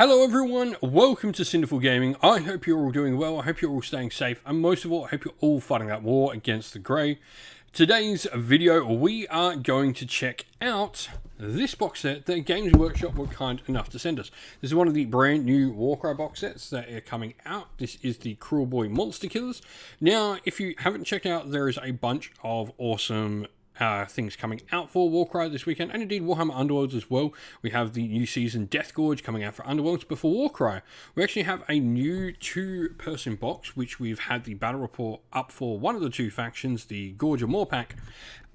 Hello everyone, welcome to Cinderful Gaming. I hope you're all doing well, I hope you're all staying safe, and most of all, I hope you're all fighting that war against the Grey. Today's video, we are going to check out this box set that Games Workshop were kind enough to send us. This is one of the brand new Warcry box sets that are coming out. This is the Kruleboyz Monsta-Killaz. Now, if you haven't checked out, there is a bunch of awesome things coming out for Warcry this weekend, and indeed Warhammer Underworlds as well. We have the new season Death Gorge coming out for Underworlds, but for Warcry, we actually have a new two-person box, which we've had the battle report up for one of the two factions, the Gorge and Moor Pack,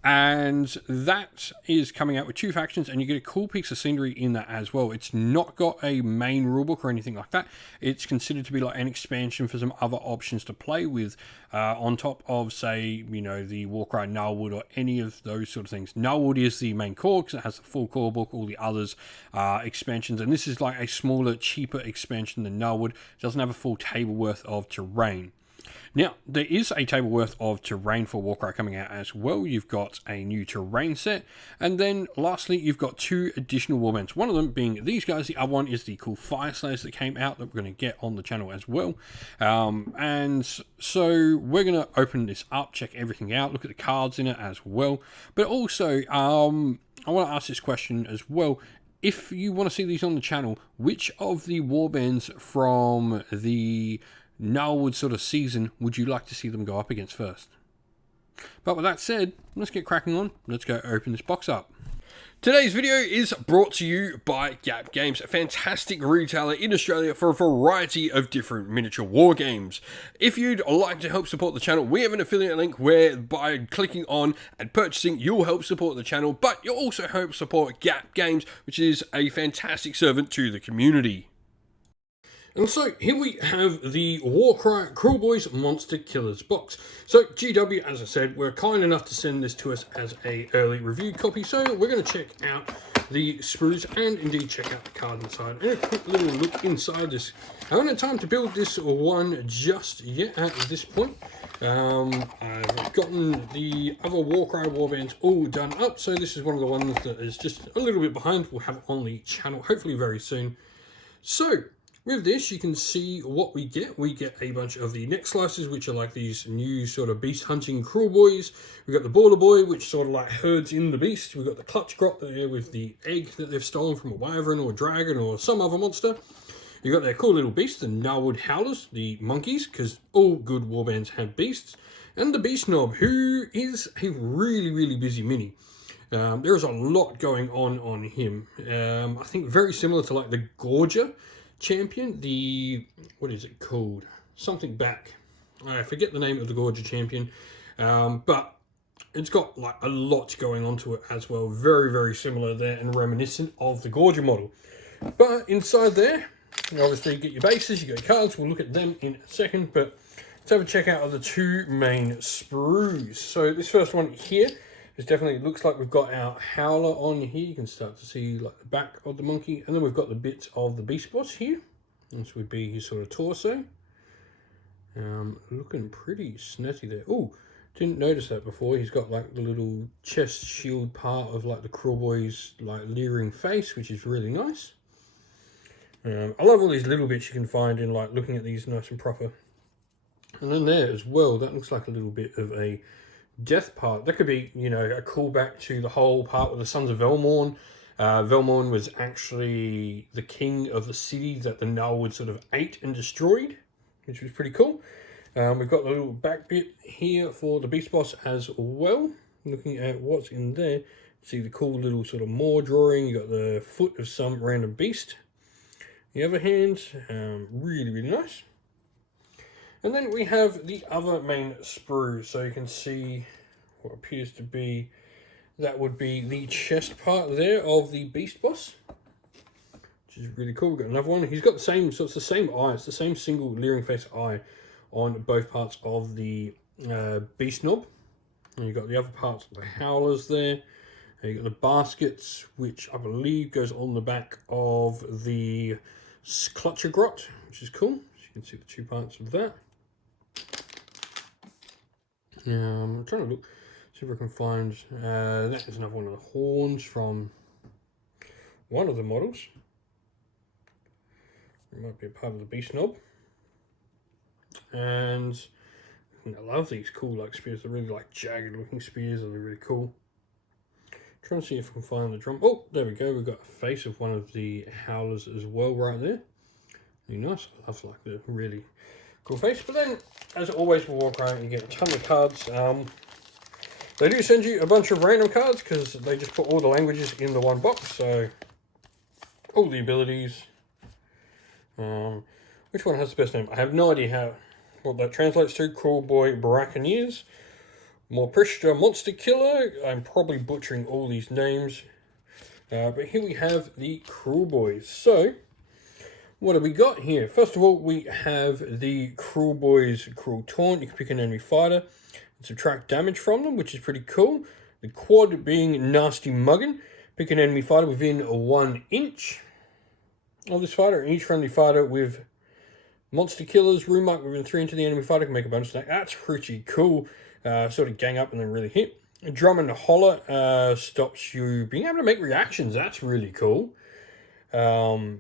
and that is coming out with two factions, and you get a cool piece of scenery in that as well. It's not got a main rulebook or anything like that. It's considered to be like an expansion for some other options to play with, on top of, say, you know, the Warcry Nullwood or any of those sort of things. Nullwood is the main core because it has the full core book. All the others are expansions, and this is like a smaller, cheaper expansion than Nullwood. It doesn't have a full table worth of terrain. Now, there is a table worth of terrain for Warcry coming out as well. You've got a new terrain set, and then lastly, you've got two additional warbands. One of them being these guys, the other one is the cool Fire Slayers that came out that we're going to get on the channel as well. And so we're going to open this up, check everything out, look at the cards in it as well. But also, I want to ask this question as well. If you want to see these on the channel, which of the warbands from the Nullwood sort of season would you like to see them go up against first? But with that said, let's get cracking on. Let's go open this box up. Today's video is brought to you by Gap Games, a fantastic retailer in Australia for a variety of different miniature war games. If you'd like to help support the channel, we have an affiliate link where by clicking on and purchasing, you'll help support the channel, but you'll also help support Gap Games, which is a fantastic servant to the community. And so here we have the Warcry Kruleboyz Monsta-Killaz box. So GW, as I said, were kind enough to send this to us as a early review copy. So we're going to check out the sprues and indeed check out the card inside. And a quick little look inside this. I haven't had time to build this one just yet at this point. I've gotten the other Warcry warbands all done up. So this is one of the ones that is just a little bit behind. We'll have it on the channel hopefully very soon. So with this, you can see what we get. We get a bunch of the neck slices, which are like these new sort of beast hunting Kruleboyz. We've got the Border Boy, which sort of like herds in the beast. We've got the Clutch Grot there with the egg that they've stolen from a wyvern or a dragon or some other monster. You've got their cool little beast, the Nullwood Howlers, the monkeys, because all good warbands have beasts. And the Beast Knob, who is a really, really busy mini. There's a lot going on him. I think very similar to like the Gorger champion, the, what is it called? Something back. I forget the name of the Gorger champion, but it's got like a lot going on to it as well. Very, very similar there and reminiscent of the Gorger model. But inside there, you obviously get your bases, you get your cards. We'll look at them in a second, but let's have a check out of the two main sprues. So this first one here, it definitely looks like we've got our Howler on here. You can start to see like the back of the monkey. And then we've got the bits of the beast boss here. This would be his sort of torso. Looking pretty snazzy there. Oh, didn't notice that before. He's got like the little chest shield part of like the Kruleboyz like leering face, which is really nice. I love all these little bits you can find in like looking at these nice and proper. And then there as well, that looks like a little bit of a death part. That could be, you know, a callback to the whole part with the Sons of Velmorn. Velmorn was actually the king of the city that the Nullwood sort of ate and destroyed, which was pretty cool. We've got the little back bit here for the beast boss as well. Looking at what's in there, see the cool little sort of Moor drawing. You got the foot of some random beast. The other hand, really, really nice. And then we have the other main sprue. So you can see what appears to be, that would be the chest part there of the beast boss, which is really cool. We've got another one. He's got the same, so it's the same eye. It's the same single leering face eye on both parts of the beast knob. And you've got the other parts of the howlers there. And you've got the baskets, which I believe goes on the back of the Clutcher Grot, which is cool. So you can see the two parts of that. I'm trying to look, see if I can find, that is another one of the horns from one of the models. It might be a part of the beast knob. And I love these cool like spears. They're really like jagged looking spears, and they're really cool. Trying to see if I can find the drum. Oh, there we go. We've got a face of one of the howlers as well right there. Really nice. I love like the really cool face. But then, as always with Warcry, you get a ton of cards. They do send you a bunch of random cards because they just put all the languages in the one box. So, all the abilities. Which one has the best name? I have no idea what that translates to. Kruleboyz, Buccaneers. Monsta-Killaz. I'm probably butchering all these names. But here we have the Kruleboyz. So, what have we got here? First of all, we have the Kruleboyz Cruel Taunt. You can pick an enemy fighter and subtract damage from them, which is pretty cool. The quad being Nasty Muggin. Pick an enemy fighter within 1 inch of this fighter. Each friendly fighter with Monsta-Killaz rune mark within 3 inches of the enemy fighter can make a bonus attack. That's pretty cool. Sort of gang up and then really hit. Drum and Holler stops you being able to make reactions. That's really cool. I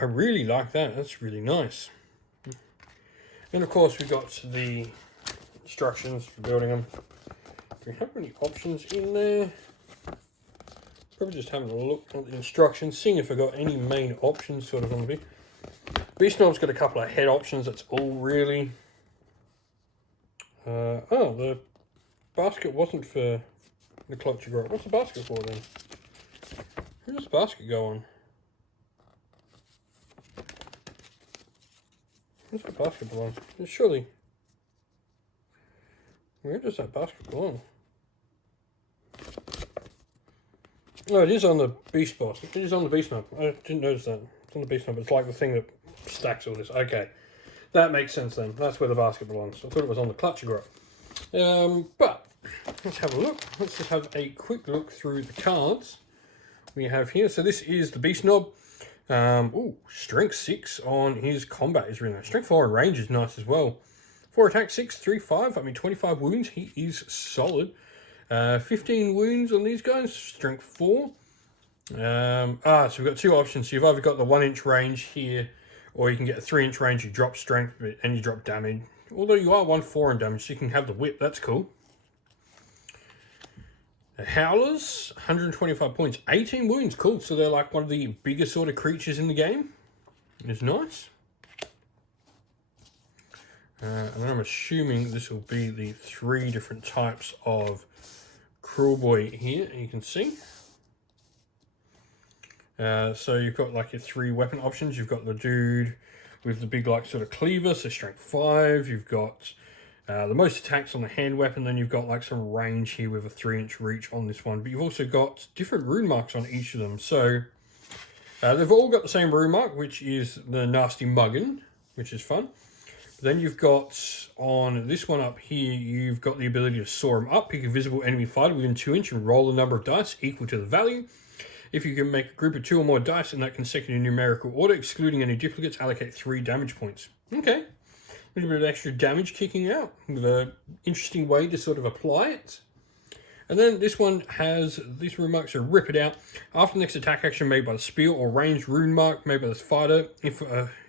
really like that. That's really nice. And of course we've got the instructions for building them. Do we have any options in there? Probably just having a look at the instructions, seeing if I've got any main options sort of on the bit. Beast Knob's got a couple of head options. That's all really. Oh, the basket wasn't for the clutch you got. What's the basket for then? Where does the basket go on? Where's the basket belong? Surely. Where does that basket belong? Oh, it is on the beast boss. It is on the beast knob. I didn't notice that. It's on the beast knob. It's like the thing that stacks all this. Okay. That makes sense then. That's where the basket belongs. I thought it was on the clutch you got. But let's have a look. Let's just have a quick look through the cards we have here. So this is the beast knob. Strength 6 on his combat is really nice. Strength 4 and range is nice as well. 4 attack, 6, 3, 5. I mean, 25 wounds. He is solid. 15 wounds on these guys. Strength 4. So we've got 2 options. So you've either got the 1 inch range here, or you can get a 3 inch range. You drop strength and you drop damage. Although you are 1-4 in damage, so you can have the whip. That's cool. The Howlers, 125 points, 18 wounds. Cool. So they're like one of the bigger sort of creatures in the game. It's nice. And then I'm assuming this will be the 3 different types of Kruleboyz here. You can see. So you've got like your 3 weapon options. You've got the dude with the big like sort of cleaver, so strength 5. You've got the most attacks on the hand weapon. Then you've got like some range here with a 3 inch reach on this one. But you've also got different rune marks on each of them. So they've all got the same rune mark, which is the Nasty Muggin, which is fun. But then you've got on this one up here, you've got the ability to soar them up. Pick a visible enemy fighter within 2 inches and roll the number of dice equal to the value. If you can make a group of 2 or more dice in that consecutive numerical order, excluding any duplicates, allocate 3 damage points. Okay. A little bit of extra damage kicking out with an interesting way to sort of apply it. And then this one has these rune marks, so rip it out. After the next attack action made by the spear or ranged rune mark made by the fighter, if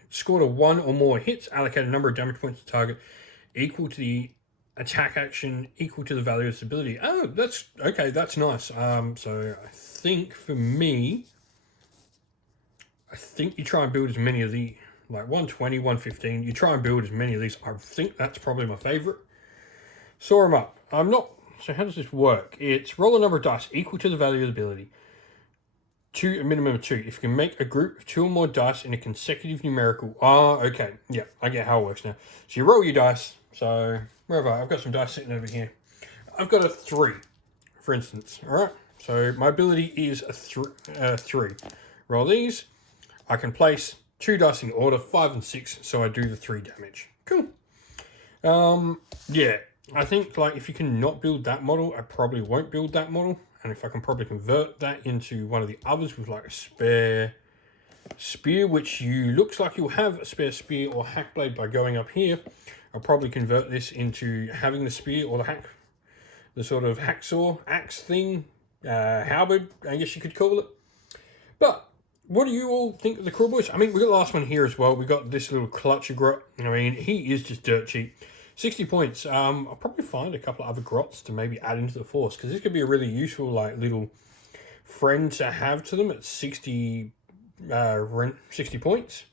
scored a 1 or more hits, allocate a number of damage points to target equal to the attack action equal to the value of its ability. Oh, that's okay. That's nice. So I think for me, I think you try and build as many of the like 120, 115. You try and build as many of these. I think that's probably my favorite. Soar them up. I'm not. So how does this work? It's roll a number of dice equal to the value of the ability. A minimum of 2. If you can make a group of 2 or more dice in a consecutive numerical. Okay. Yeah, I get how it works now. So you roll your dice. So wherever I've got some dice sitting over here. I've got a 3, for instance. All right. So my ability is a 3. Roll these. I can place 2 dice in order, 5 and 6. So I do the 3 damage. Cool. Yeah. I think like if you can not build that model, I probably won't build that model. And if I can probably convert that into one of the others with like a spare spear, which looks like you'll have a spare spear or hack blade by going up here, I'll probably convert this into having the spear or the sort of hacksaw, axe thing, halberd, I guess you could call it. But what do you all think of the Kruleboyz? I mean, we got the last one here as well. We got this little clutcher grot. I mean, he is just dirt cheap. 60 points. I'll probably find a couple of other grots to maybe add into the force, because this could be a really useful, like, little friend to have to them at 60 points.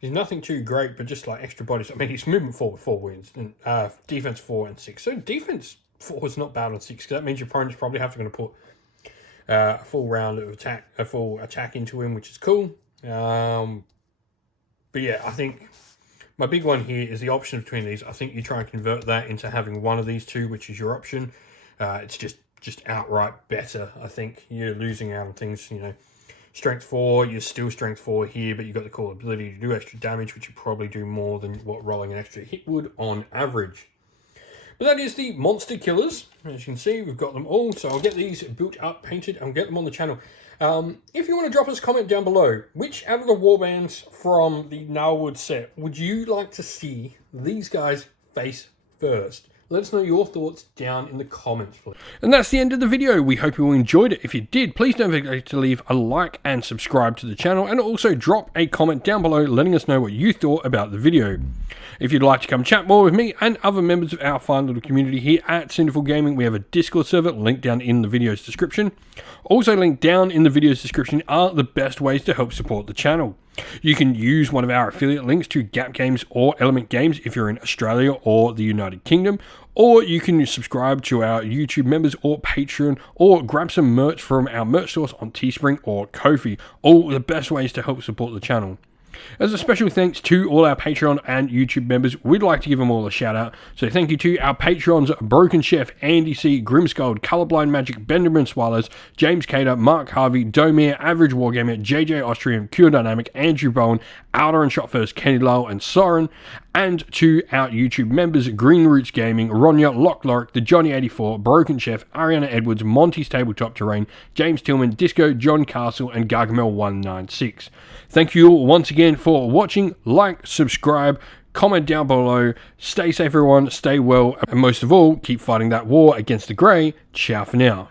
He's nothing too great, but just like extra bodies. I mean, he's movement 4 with 4 wins, and defense 4 and 6. So defense 4 is not bad on 6, because that means your opponent's probably going to put a full round of attack, a full attack into him, which is cool. But yeah, I think my big one here is the option between these. I think you try and convert that into having one of these two, which is your option. It's just outright better. I think you're losing out on things, you know. Strength 4, you're still strength 4 here, but you've got the cool ability to do extra damage, which you probably do more than what rolling an extra hit would on average. But that is the Monsta-Killaz. As you can see, we've got them all, so I'll get these built up, painted, and get them on the channel. If you want to drop us a comment down below, which out of the warbands from the Gnarlwood set would you like to see these guys face first? Let us know your thoughts down in the comments, please. And that's the end of the video. We hope you all enjoyed it. If you did, please don't forget to leave a like and subscribe to the channel, and also drop a comment down below letting us know what you thought about the video. If you'd like to come chat more with me and other members of our fine little community here at Sinful Gaming, we have a Discord server linked down in the video's description. Also linked down in the video's description are the best ways to help support the channel. You can use one of our affiliate links to Gap Games or Element Games if you're in Australia or the United Kingdom, or you can subscribe to our YouTube members or Patreon, or grab some merch from our merch stores on Teespring or Ko-fi. All the best ways to help support the channel. As a special thanks to all our Patreon and YouTube members, we'd like to give them all a shout out. So thank you to our Patrons: Broken Chef, Andy C, Grimskull, Colorblind Magic, Benjamin Swallows, James Cater, Mark Harvey, Domir, Average Wargamer, JJ Austrian, Cure Dynamic, Andrew Bowen, Outer and Shot First, Kenny Lowell, and Soren. And to our YouTube members: Green Roots Gaming, Ronya, Lock Lorick, The Johnny84, Broken Chef, Ariana Edwards, Monty's Tabletop Terrain, James Tillman, Disco, John Castle, and Gargamel196. Thank you all once again for watching. Like, subscribe, comment down below. Stay safe, everyone. Stay well. And most of all, keep fighting that war against the grey. Ciao for now.